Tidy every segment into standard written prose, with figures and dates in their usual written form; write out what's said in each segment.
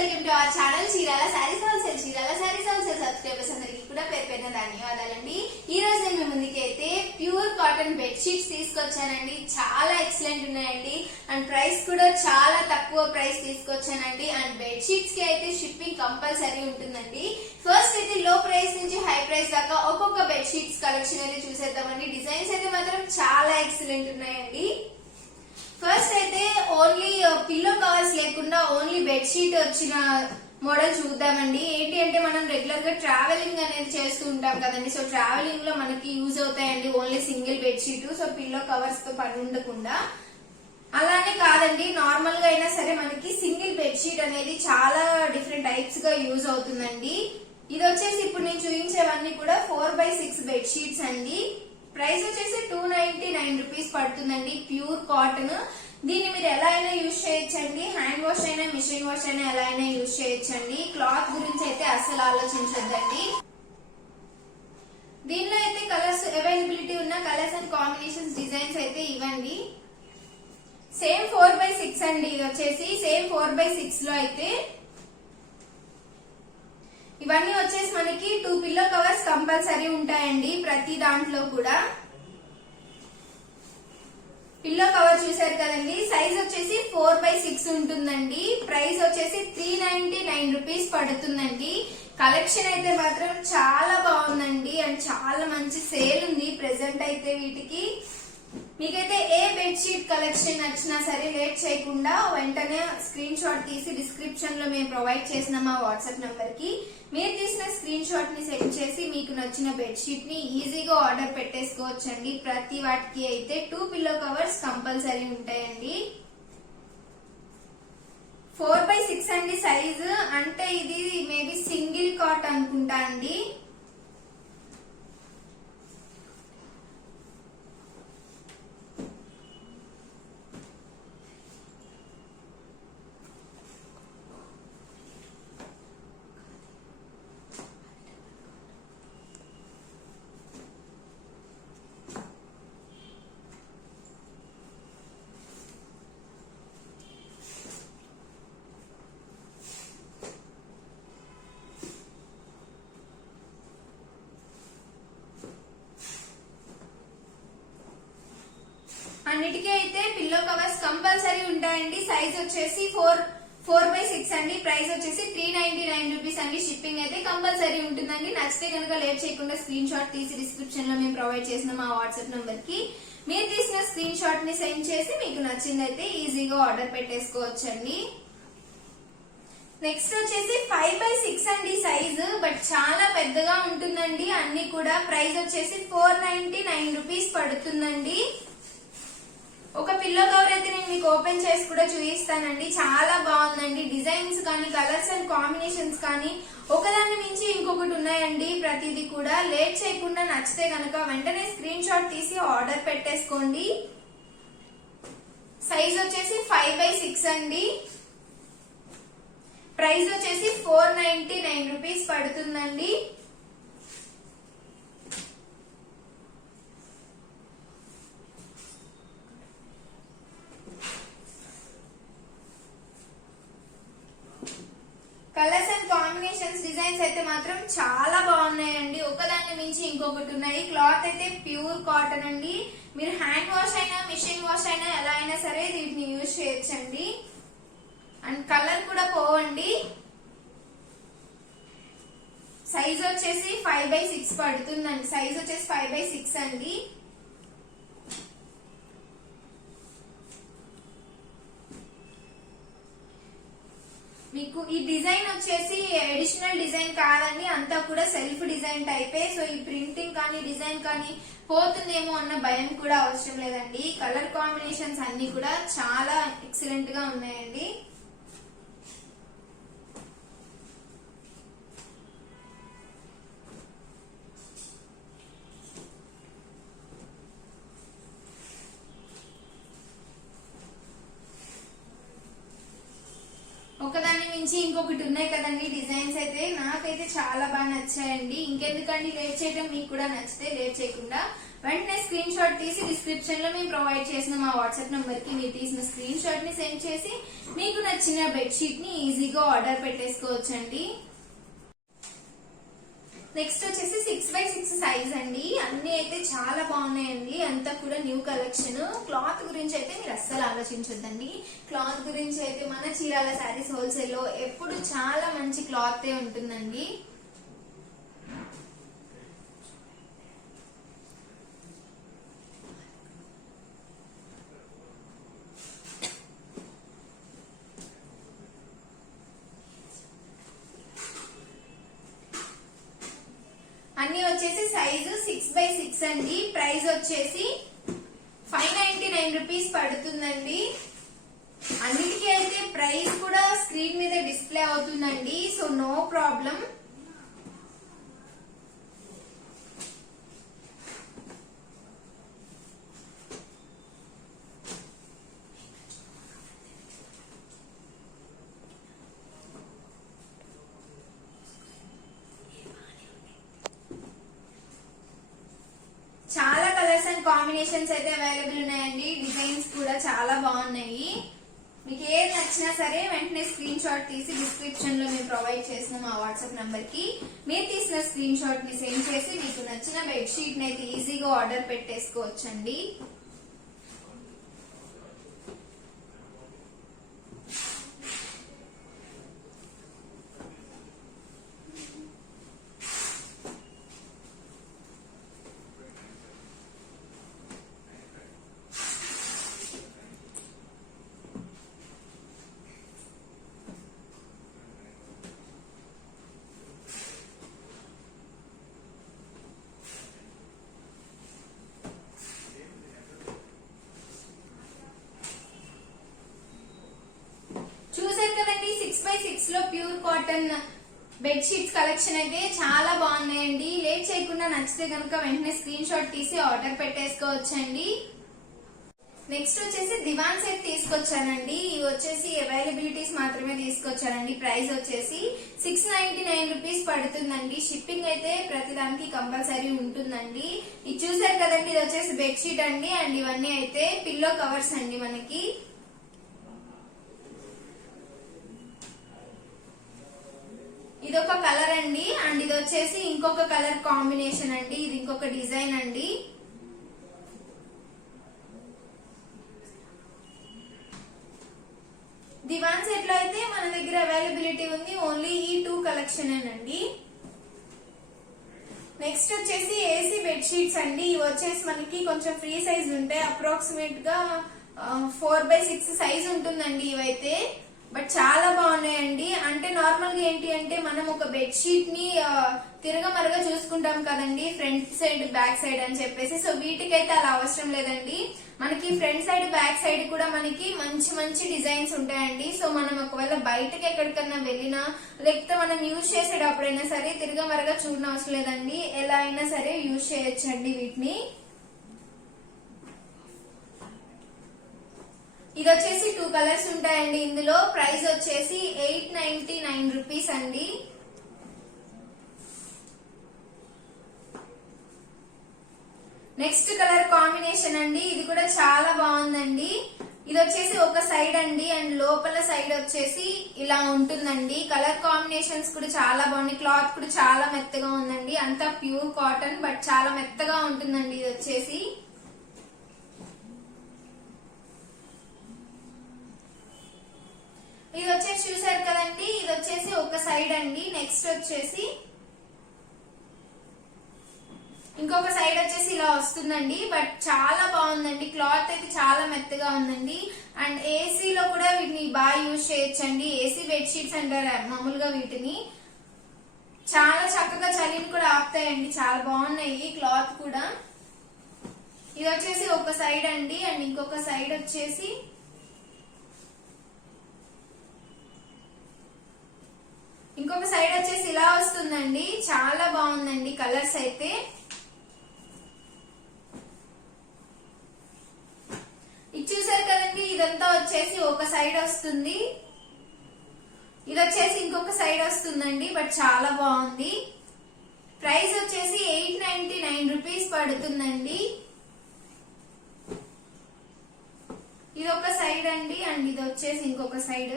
Welcome to our channel Chirala saris wholesale. Chirala saris wholesale subscribers అందరికి కూడా పేరు పేరున ధన్యవాదాలండి. ఈ రోజు నేను మీ ముందుకి అయితే ప్యూర్ కాటన్ బెడ్ షీట్స్ తీసుకొచ్చానండి. చాలా ఎక్సలెంట్ ఉన్నాయండి అండ్ ప్రైస్ కూడా చాలా తక్కువ ప్రైస్ తీసుకొచ్చానండి. అండ్ బెడ్ షీట్స్ కి అయితే షిప్పింగ్ కంపల్సరీ ఉంటుందండి. ఫస్ట్ అయితే లో ప్రైస్ నుంచి హై ప్రైస్ దాకా ఒక్కొక్క బెడ్ షీట్స్ కలెక్షన్ అయితే చూసేద్దామండి. డిజైన్స్ అయితే మాత్రం చాలా ఎక్సలెంట్ ఉన్నాయండి. ఫస్ట్ అయితే ఓన్లీ పిల్లో కవర్స్ లేకుండా ఓన్లీ బెడ్ షీట్ వచ్చిన మోడల్ చూద్దామండి. ఏంటి అంటే మనం రెగ్యులర్ గా ట్రావెలింగ్ అనేది చేస్తూ ఉంటాం కదండి. సో ట్రావెలింగ్ లో మనకి యూజ్ అవుతాయండి only single bed sheet. So pillow covers తో పని ఉండకుండా అలానే కాదండి, నార్మల్ గా అయినా సరే మనకి సింగిల్ బెడ్ షీట్ అనేది చాలా డిఫరెంట్ టైప్స్ గా యూజ్ అవుతుందండి. ఇది వచ్చేసి ఇప్పుడు నేను చూపించేవన్నీ కూడా 4x6 బెడ్ షీట్స్ అండి. ప్రైస్ వచ్చేసి 299 రూపీస్ పడుతుందండి. Pure cotton. దీన్ని మీరు ఎలా అయినా యూజ్ చేయొచ్చండి. హ్యాండ్ వాష్ అయినా మిషన్ వాష్ అయినా ఎలా అయినా యూజ్ చేయొచ్చండి. క్లాత్ గురించి అయితే అస్సలు ఆలోచించొద్దండి. దీనిలో అయితే కలర్స్ అవైలబిలిటీ ఉన్న కలర్స్ అండ్ కాంబినేషన్స్ డిజైన్స్ అయితే ఇవ్వండి. సేమ్ 4x6 అండి. ఇది వచ్చేసి సేమ్ 4x6 లో అయితే ఇవన్నీ వచ్చేసి మనకి 2 పిల్లో కవర్స్ కంపల్సరీ ఉంటాయండి. ప్రతి దాంట్లో కూడా పిల్లో కవర్ చూసారు కదండి. సైజ్ వచ్చేసి 4x6 ఉంటుందండి. ప్రైస్ వచ్చేసి 399 రూపీస్ పడుతుందండి. కలెక్షన్ అయితే మాత్రం చాలా బాగుందండి అండ్ చాలా మంచి సేల్ ఉంది ప్రెసెంట్ అయితే వీటికి. మీకైతే ఏ బెడ్ షీట్ కలెక్షన్ నచ్చినా సరే లేట్ చేయకుండా వెంటనే స్క్రీన్ షాట్ తీసి డిస్క్రిప్షన్ లో మేము ప్రొవైడ్ చేసిన మా వాట్సాప్ నంబర్ కి మీరు తీసిన స్క్రీన్ షాట్ ని సెండ్ చేసి మీకు నచ్చిన బెడ్ షీట్ ని ఈజీగా ఆర్డర్ పెట్టేసుకోవచ్చండి. ప్రతి వాటికి అయితే 2 పిల్లో కవర్స్ కంపల్సరీ ఉంటాయండి. 4x6 అండి సైజు. అంటే ఇది మేబీ సింగిల్ కాట్ అనుకుంటా అండి. అన్నిటికీ అయితే పిల్లో కవర్స్ కంపల్సరీ ఉంటాయండి. సైజ్ వచ్చేసి 4x6 అండి. ప్రైస్ వచ్చేసి 399 రూపీస్ అండి. షిప్పింగ్ అయితే కంపల్సరీ ఉంటుందండి. నచ్చితే కనుక లేట్ చేయకుండా స్క్రీన్ షాట్ తీసి డిస్క్రిప్షన్ లో మేము ప్రొవైడ్ చేసిన మా వాట్సాప్ నంబర్ కి మీరు తీసిన స్క్రీన్ షాట్ ని సెండ్ చేసి మీకు నచ్చిందైతే ఈజీగా ఆర్డర్ పెట్టేసుకోవచ్చండి. నెక్స్ట్ వచ్చేసి 5x6 అండి సైజు. బట్ చాలా పెద్దగా ఉంటుందండి అన్ని కూడా. ప్రైస్ వచ్చేసి 499 రూపీస్ పడుతుందండి. ఒక పిల్లో కవర్ అయితే నేను మీకు ఓపెన్ చేసి కూడా చూపిస్తానండి. చాలా బాగుందండి. డిజైన్స్ కానీ కలర్స్ అండ్ కాంబినేషన్స్ కానీ ఒకదాని మించి ఇంకొకటి ఉన్నాయండి. ప్రతిదీ కూడా లేట్ చేయకుండా నచ్చితే కనుక వెంటనే స్క్రీన్ షాట్ తీసి ఆర్డర్ పెట్టేసుకోండి. సైజ్ వచ్చేసి 5x6 అండి. ప్రైస్ వచ్చేసి 499 రూపీస్ పడుతుందండి. కలర్స్ అండ్ కాంబినేషన్స్ డిజైన్స్ అయితే మాత్రం చాలా బాగున్నాయండి. ఒకదాన్ని మించి ఇంకొకటి ఉన్నాయి. క్లాత్ అయితే ప్యూర్ కాటన్ అండి. మీరు హ్యాండ్ వాష్ అయినా మిషన్ వాష్ అయినా ఎలా అయినా సరే వీటిని యూజ్ చేయొచ్చండి. అండ్ కలర్ కూడా పోవండి. సైజ్ వచ్చేసి 5x6 పడుతుందండి. సైజ్ వచ్చేసి 5x6 అండి. మీకు ఈ డిజైన్ వచ్చేసి అడిషనల్ డిజైన్ కాదండి, అంతా కూడా సెల్ఫ్ డిజైన్ టైపే. సో ఈ ప్రింటింగ్ కానీ డిజైన్ కానీ పోతుందేమో అన్న భయం కూడా అవసరం లేదండి. కలర్ కాంబినేషన్స్ అన్ని కూడా చాలా ఎక్సలెంట్ గా ఉన్నాయండి. ఒకదాని మించి ఇంకొకటి ఉన్నాయి కదండి డిజైన్స్ అయితే. నాకైతే చాలా బాగా నచ్చాయండి. ఇంకెందుకండి లేట్ చేయడం, మీకు కూడా నచ్చితే లేట్ చేయకుండా వెంటనే స్క్రీన్ షాట్ తీసి డిస్క్రిప్షన్ లో మేము ప్రొవైడ్ చేసిన మా వాట్సాప్ నంబర్ కి మీరు తీసిన స్క్రీన్ షాట్ ని సెండ్ చేసి మీకు నచ్చిన బెడ్షీట్ ని ఈజీగా ఆర్డర్ పెట్టేసుకోవచ్చండి. నెక్స్ట్ వచ్చేసి 6x6 సైజ్ అండి. అన్ని అయితే చాలా బాగున్నాయండి. అంతా కూడా న్యూ కలెక్షన్. క్లాత్ గురించి అయితే మీరు అస్సలు ఆలోచించొద్దండి. క్లాత్ గురించి అయితే మన చీరాల శారీస్ హోల్సేల్ లో ఎప్పుడు చాలా మంచి క్లాత్ ఉంటుందండి. అన్ని వచ్చేసి సైజు 6x6 అండి. ప్రైస్ వచ్చేసి 599 రూపీస్ పడుతుందండి. అన్నిటికీ అయితే ప్రైస్ కూడా స్క్రీన్ మీద డిస్ప్లే అవుతుందండి. So no problem. చాలా కలర్స్ అండ్ కాంబినేషన్స్ అయితే అవైలబుల్ ఉన్నాయండి. డిజైన్స్ కూడా చాలా బాగున్నాయి. మీకు ఏది నచ్చినా సరే వెంటనే స్క్రీన్ షాట్ తీసి డిస్క్రిప్షన్ లో మేము ప్రొవైడ్ చేసిన మా వాట్సాప్ నంబర్ కి మీరు తీసిన స్క్రీన్ షాట్ ని సెండ్ చేసి మీకు నచ్చిన బెడ్షీట్ ని అయితే ఈజీగా ఆర్డర్ పెట్టేసుకోవచ్చండి. చూసారు కదండి 6x6 లో ప్యూర్ కాటన్ బెడ్షీట్స్ కలెక్షన్ అయితే చాలా బాగున్నాయండి. లేట్ చేయకుండా నచ్చితే కనుక వెంటనే స్క్రీన్ షాట్ తీసి ఆర్డర్ పెట్టేసుకోవచ్చండి. నెక్స్ట్ వచ్చేసి దివాన్ సెట్ తీసుకొచ్చానండి. ఇవి వచ్చేసి అవైలబిలిటీస్ మాత్రమే తీసుకొచ్చానండి. ప్రైస్ వచ్చేసి 699 రూపీస్ పడుతుందండి. షిప్పింగ్ అయితే ప్రతిదానికి కంపల్సరీ ఉంటుందండి. ఇది చూసారు కదండి, ఇది వచ్చేసి బెడ్షీట్ అండి. అండ్ ఇవన్నీ అయితే పిల్లో కవర్స్ అండి. మనకి ఇదొక కలర్ అండి. అండ్ ఇది వచ్చేసి ఇంకొక కలర్ కాంబినేషన్ అండి. ఇది ఇంకొక డిజైన్ అండి. దివాన్ సెట్ లో అయితే మన దగ్గర అవైలబిలిటీ ఉంది ఓన్లీ ఈ 2 కలెక్షన్ అండి. నెక్స్ట్ వచ్చేసి ఏసీ బెడ్షీట్స్ అండి. ఇవి వచ్చేసి మనకి కొంచెం ఫ్రీ సైజ్ ఉంటాయి. అప్రాక్సిమేట్ గా 4x6 సైజ్ ఉంటుందండి ఇవైతే. బట్ చాలా బాగున్నాయండి. అంటే నార్మల్ గా ఏంటి అంటే మనం ఒక బెడ్షీట్ ని తిరగమరగా చూసుకుంటాం కదండి, ఫ్రంట్ సైడ్ బ్యాక్ సైడ్ అని చెప్పేసి. సో వీటికైతే అలా అవసరం లేదండి. మనకి ఫ్రంట్ సైడ్ బ్యాక్ సైడ్ కూడా మనకి మంచి మంచి డిజైన్స్ ఉంటాయండి. సో మనం ఒకవేళ బయటకి ఎక్కడికన్నా వెళ్ళినా లేకపోతే మనం యూజ్ చేసేటప్పుడైనా సరే తిరగమరగా చూడనవసరం అవసరం లేదండి. ఎలా అయినా సరే యూజ్ చేయొచ్చండి వీటిని. ఇది వచ్చేసి 2 కలర్స్ ఉంటాయండి ఇందులో. ప్రైస్ వచ్చేసి 899 రూపీస్ అండి. నెక్స్ట్ కలర్ కాంబినేషన్ అండి. ఇది కూడా చాలా బాగుందండి. ఇది వచ్చేసి ఒక సైడ్ అండి అండ్ లోపల సైడ్ వచ్చేసి ఇలా ఉంటుందండి. కలర్ కాంబినేషన్స్ కూడా చాలా బాగున్నాయి. క్లాత్ కూడా చాలా మెత్తగా ఉందండి. అంతా ప్యూర్ కాటన్ బట్ చాలా మెత్తగా ఉంటుందండి. ఇది వచ్చేసి ఇది వచ్చేసి చూసారు కదండి, ఇది వచ్చేసి ఒక సైడ్ అండి. నెక్స్ట్ వచ్చేసి ఇంకొక సైడ్ వచ్చేసి ఇలా వస్తుందండి. బట్ చాలా బాగుందండి. క్లాత్ అయితే చాలా మెత్తగా ఉందండి. అండ్ ఏసీలో కూడా వీటిని బాగా యూజ్ చేయొచ్చండి. ఏసీ బెడ్షీట్స్ అంటారు మామూలుగా వీటిని. చాలా చక్కగా చలిని కూడా ఆపుతాయండి. చాలా బాగున్నాయి క్లాత్ కూడా. ఇది వచ్చేసి ఒక సైడ్ అండి అండ్ ఇంకొక సైడ్ వచ్చేసి ఇంకొక సైడ్ వచ్చేసి ఇలా వస్తుందండి. చాలా బాగుందండి కలర్స్ అయితే. ఇది చూసారు కదండి, ఇదంతా వచ్చేసి ఒక సైడ్ వస్తుంది. ఇది వచ్చేసి ఇంకొక సైడ్ వస్తుందండి. బట్ చాలా బాగుంది. ప్రైస్ వచ్చేసి 899 రూపీస్ పడుతుందండి. ఇది ఒక సైడ్ అండి, అండ్ ఇది వచ్చేసి ఇంకొక సైడ్.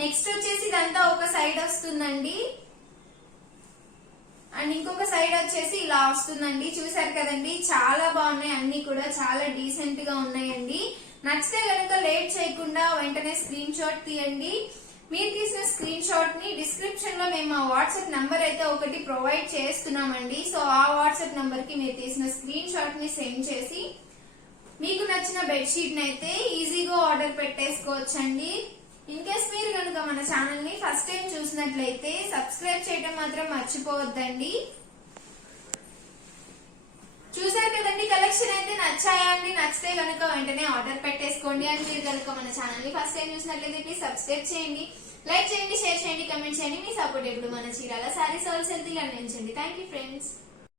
నెక్స్ట్ వచ్చేసి ఇదంతా ఒక సైడ్ వస్తుందండి, అండ్ ఇంకొక సైడ్ వచ్చేసి ఇలా వస్తుందండి. చూసారు కదండి, చాలా బాగున్నాయి, అన్ని కూడా చాలా డీసెంట్ గా ఉన్నాయండి. నచ్చితే కనుక లేట్ చేయకుండా వెంటనే స్క్రీన్ షాట్ తీయండి. మీరు తీసిన స్క్రీన్ షాట్ ని డిస్క్రిప్షన్ లో మేము మా వాట్సాప్ నంబర్ అయితే ఒకటి ప్రొవైడ్ చేస్తున్నామండి. సో ఆ వాట్సాప్ నంబర్ కి మీరు తీసిన స్క్రీన్ షాట్ ని సెండ్ చేసి మీకు నచ్చిన బెడ్షీట్ ని అయితే ఈజీగా ఆర్డర్ పెట్టేసుకోవచ్చండి. ఇన్ కేస్ మీరు కనుక మన ఛానల్ ని ఫస్ట్ టైం చూసినట్లయితే సబ్స్క్రైబ్ చేయడం మాత్రం మర్చిపోవద్దండి. చూసారు కదండి, కలెక్షన్ అయితే నచ్చాయా అండి? నచ్చితే కనుక వెంటనే ఆర్డర్ పెట్టేసుకోండి. అని మీరు కనుక మన ఛానల్ ని ఫస్ట్ టైం చూసినట్లయితే ప్లీజ్ సబ్స్క్రైబ్ చేయండి, లైక్ చేయండి, షేర్ చేయండి, కమెంట్ చేయండి. మీ సపోర్ట్ ఎప్పుడు మన చీరాల సారీస్ హోల్సేల్ అందించండి. Thank you friends.